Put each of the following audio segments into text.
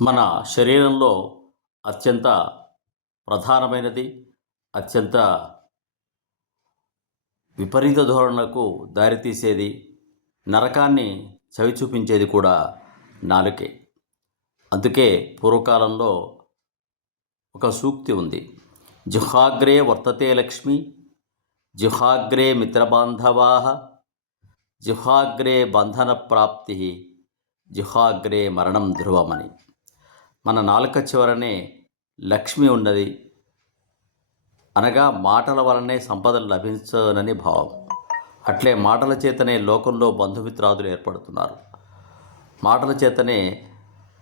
మన శరీరంలో అత్యంత ప్రధానమైనది అత్యంత విపరీత ధోరణులకు దారితీసేది నరకాన్ని చవి చూపించేది కూడా నాలుకే. అందుకే పూర్వకాలంలో ఒక సూక్తి ఉంది. జుహాగ్రే వర్తతే లక్ష్మి జుహాగ్రే మిత్రబాంధవా జుహాగ్రే బంధన ప్రాప్తి జుహాగ్రే మరణం ధ్రువమని మన నాలుక చివరనే లక్ష్మి ఉన్నది. అనగా మాటల వలనే సంపదలు లభించనని భావం. అట్లే మాటల చేతనే లోకంలో బంధుమిత్రాదులు ఏర్పడుతున్నారు. మాటల చేతనే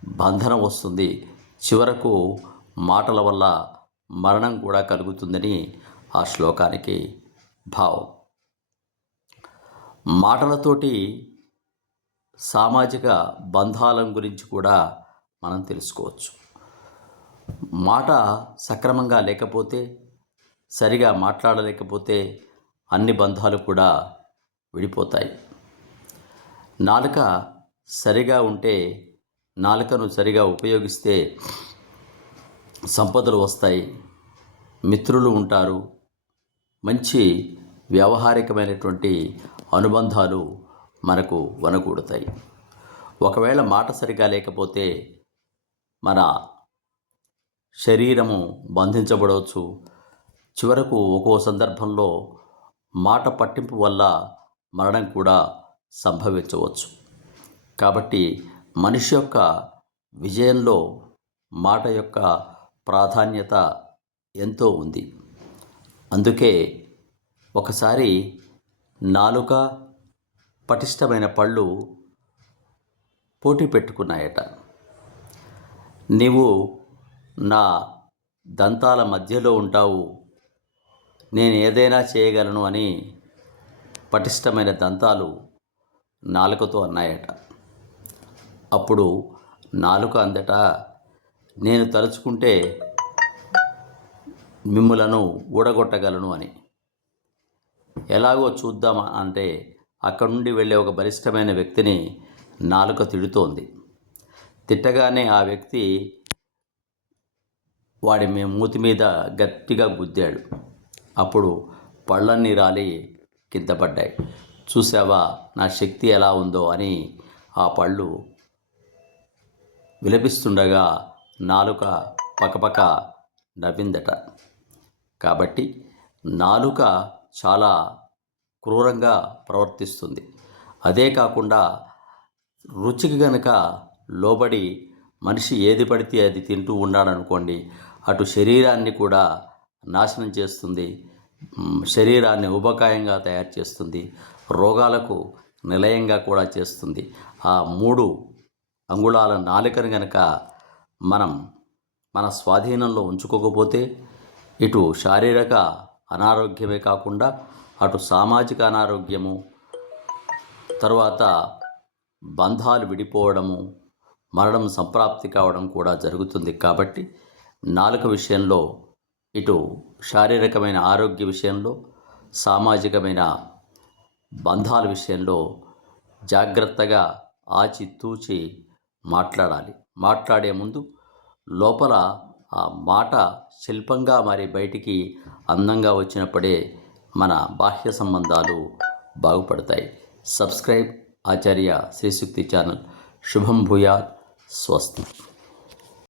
బంధనం వస్తుంది. చివరకు మాటల వల్ల మరణం కూడా కలుగుతుందని ఆ శ్లోకానికి భావం. మాటలతోటి సామాజిక బంధాలను గురించి కూడా మనం తెలుసుకోవచ్చు. మాట సక్రమంగా లేకపోతే సరిగా మాట్లాడలేకపోతే అన్ని బంధాలు కూడా విడిపోతాయి. నాలుక సరిగా ఉంటే నాలుకను సరిగా ఉపయోగిస్తే సంపదలు వస్తాయి. మిత్రులు ఉంటారు. మంచి వ్యావహారికమైనటువంటి అనుబంధాలు మనకు వనకూడతాయి. ఒకవేళ మాట సరిగా లేకపోతే మన శరీరము బంధించబడవచ్చు. చివరకు ఒక్కో సందర్భంలో మాట పట్టింపు వల్ల మరణం కూడా సంభవించవచ్చు. కాబట్టి మనిషి యొక్క విజయంలో మాట యొక్క ప్రాధాన్యత ఎంతో ఉంది. అందుకే ఒకసారి నాలుక పటిష్టమైన పళ్ళు పోటీ పెట్టుకున్నాయట. నీవు నా దంతాల మధ్యలో ఉంటావు. నేను ఏదైనా చేయగలను అని పటిష్టమైన దంతాలు నాలుకతో అన్నాయట. అప్పుడు నాలుక అందట నేను తలుచుకుంటే మిమ్ములను ఊడగొట్టగలను అని. ఎలాగో చూద్దామా అంటే అక్కడి నుండి వెళ్ళే ఒక బలిష్టమైన వ్యక్తిని నాలుక తిడుతోంది. తిట్టగానే ఆ వ్యక్తి వాడి మే మూతి మీద గట్టిగా గుద్దాడు. అప్పుడు పళ్ళన్నీ రాలి కింద పడ్డాయి. చూసావా నా శక్తి ఎలా ఉందో అని ఆ పళ్ళు విలపిస్తుండగా నాలుక పకపక నవ్విందట. కాబట్టి నాలుక చాలా క్రూరంగా ప్రవర్తిస్తుంది. అదే కాకుండా రుచికి గనుక లోబడి మనిషి ఏది పడితే అది తింటూ ఉన్నాడనుకోండి అటు శరీరాన్ని కూడా నాశనం చేస్తుంది. శరీరాన్ని ఉబకాయంగా తయారు చేస్తుంది. రోగాలకు నిలయంగా కూడా చేస్తుంది. ఆ మూడు అంగుళాల నాలుకను గనక మనం మన స్వాధీనంలో ఉంచుకోకపోతే ఇటు శారీరక అనారోగ్యమే కాకుండా అటు సామాజిక అనారోగ్యము తర్వాత బంధాలు విడిపోవడము మరణం సంప్రాప్తి కావడం కూడా జరుగుతుంది కాబట్టి నాలుక విషయంలో ఇటు శారీరకమైన ఆరోగ్య విషయంలో సామాజికమైన బంధాల విషయంలో జాగ్రత్తగా ఆచితూచి మాట్లాడాలి. మాట్లాడే ముందు లోపల ఆ మాట శిల్పంగా మరి బయటికి అందంగా వచ్చినప్పుడే మన బాహ్య సంబంధాలు బాగుపడతాయి. Subscribe Acharya Srishakti channel. శుభం భూయాత్. స్వస్తి